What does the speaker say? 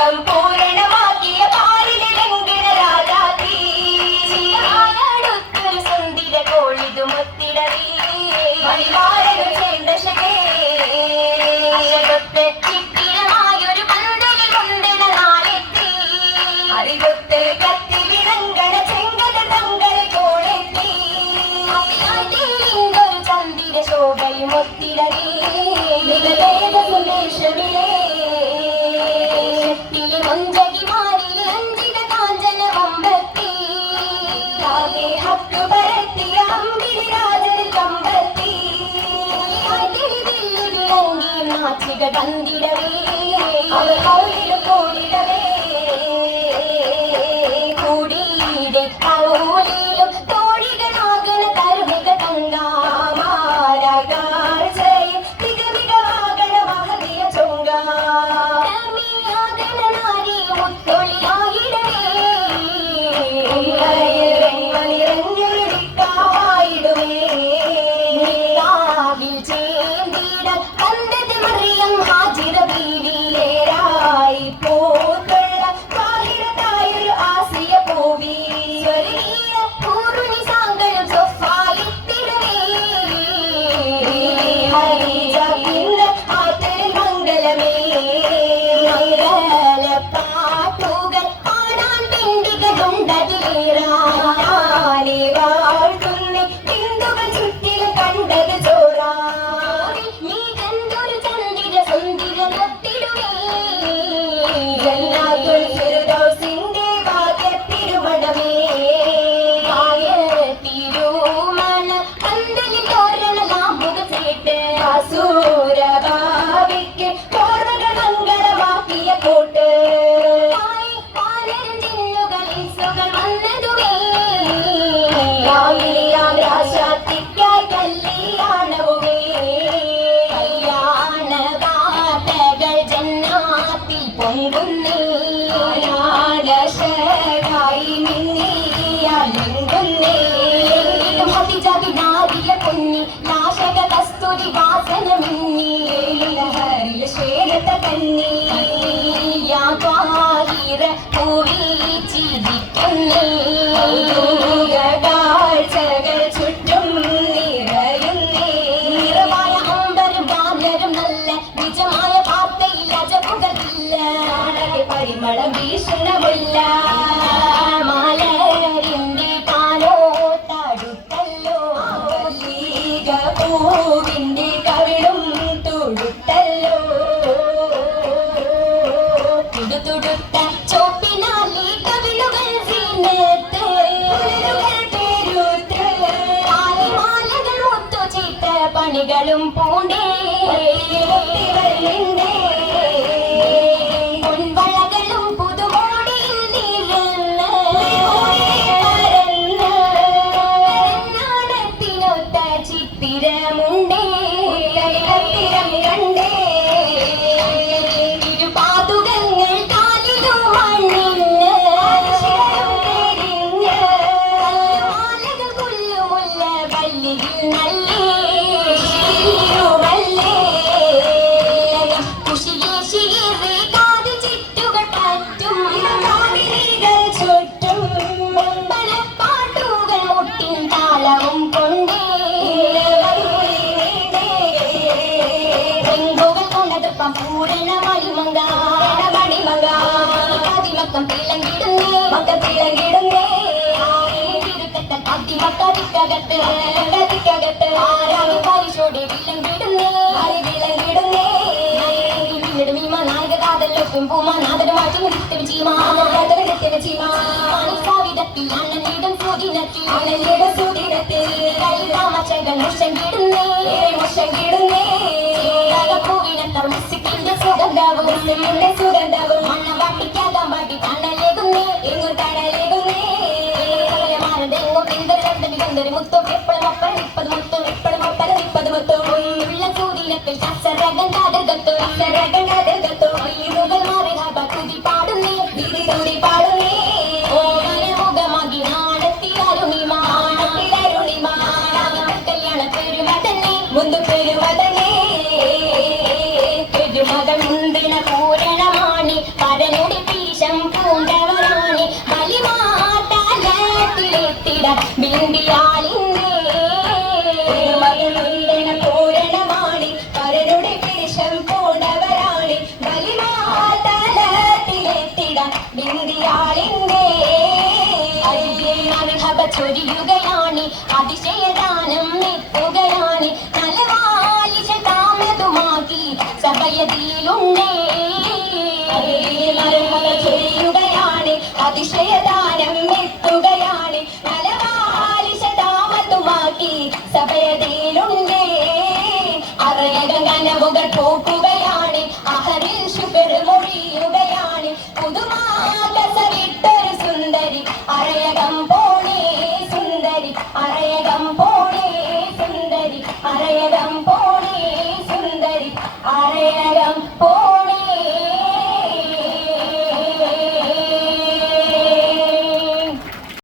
സ്വർഗം പൂരണമാക്കിയ പാലിലെങ്കിന രാജാതി അടുത്തൊരു സുന്ദര കോളിതു മുത്തിടവി മണിവാരനും ചേണ്ടശകേ അഴകൊത്ത് ചിത്തിരമായൊരു പന്തലിൽ കൊണ്ടന നാളെത്തി അറിവൊത്ത് കത്തി വിളങ്കണ ചെങ്കത തങ്കൾ കോളെത്തി ഒരു ചന്ദിര ശോഭയും ഒത്തിടവി സുന്ദേശമിലേ മുഞ്ചകിമാരിലെ അഞ്ചിത കാഞ്ചന വമ്പത്തി ഹക്കു പരത്തിയ അമ്പിളി രാജന് കമ്പത്തി നാച്ചിക തന്തിടവേ അവർ കൗലിൽ കൂടിടവേ കൂടിയിടെ കൗലിലും തോഴികളാകണ തരുമിക തങ്കാമാരാകാഴ്ചയും മികമികവാകണ മഹതിയ ചൊങ്ക ചുറ്റും നിറയുന്നേ നിറമായ അമ്പരും ബാലരും നല്ല നിജമായ പാർത്തയിൽ അജപുകളില്ല പരിമളം വീശുണമില്ല മലരിന്റെ കാലോട്ടടുത്തല്ലോ പൂവിന്റെ കവിളും തുടുത്തല്ലോ തുടുത്തുടുത്ത ചോപ്പിനാലി കവിളുകൾ പണികളും പൂണ്ടേ പൊൻവളകളും പുതുമോടിയിൽ നീരത്തിനൊത്ത ചിത്തിരമുണ്ടേ കണ്ടേ ഇരുപാതുകങ്ങൾ കാലിലും മണ്ണിന് മാലകൾ കൊല്ലുമുള്ള വല്ലിയിൽ നല്ല മുത്തും എപ്പോഴും ഒപ്പം നിപ്പത് മുത്തും എപ്പോഴും ഒപ്പല നിപ്പത് മുത്തും ഉള്ള സൂര്യത്തിൽ ഈ മുതൽ മാറി കുതി പാടുന്നേ വിധി തൂരി പാടുന്നേ ഓമന മുഖമാകി നാടത്തിയരുണിമാ കല്യാണ പെരുമതന്നെ മുന്തു പെരുമതന്നെ പെരുമത മുന്തിന പൂരണമാണി പരന പരനുടെ പീശം പൂണ്ടവരാണ് ബലിമാട്ടാലത്തിലെത്തിട ബിന്ദിയാളിന്റെ പൂരണമാണ് പരനുടെ പീശം പൂണ്ടവരാണ് ബലിമാട്ടാലത്തിലെത്തിട ബിന്ദിയാളിന്റെ അർഹബ ചൊരിയുകയാണ് അതിശയദാനം എത്തുകയാണ് നലവാലിശ താമതുമാക്കി സഭയതിയിലുണ്ടേ അർഹബ ചൊരിയുകയാണ് അതിശയദാനം എത്തുകയാണ് നലവാലിശ താമതുമാക്കി സഭയതിയിലുണ്ടേ അറിയക കനവുകൾ പോക്കുക